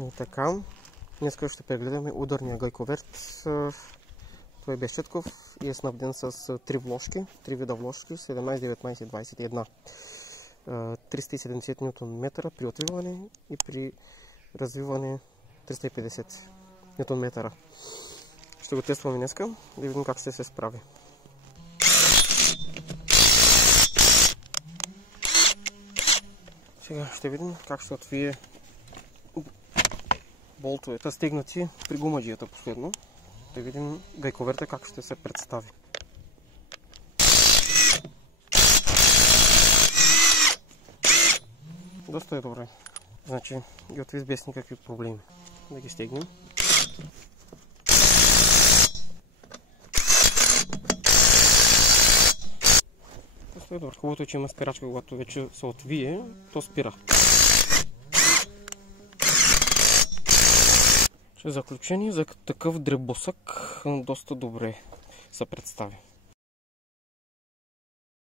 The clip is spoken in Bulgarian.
И така, днес ще прегледаме ударния гайковерт. Той е безщетков и е снабден с 3 вложки, 3 вида вложки, 17, 19 и 21. 370 Нм при отвиване и при развиване 350 Нм. Ще го тестваме днеска, да видим как ще се справи. Сега ще видим как ще отвие болтовете, стегнати при гумаджията последно. Да видим гайковерта как ще се представи. Доста е добре. Значи ги отви без никакви проблеми. Да ги стегнем. Доста е добре. Хубавото е, че има спирачка, когато вече се отвие, то спира. В заключение, за такъв дребосък доста добре се представи.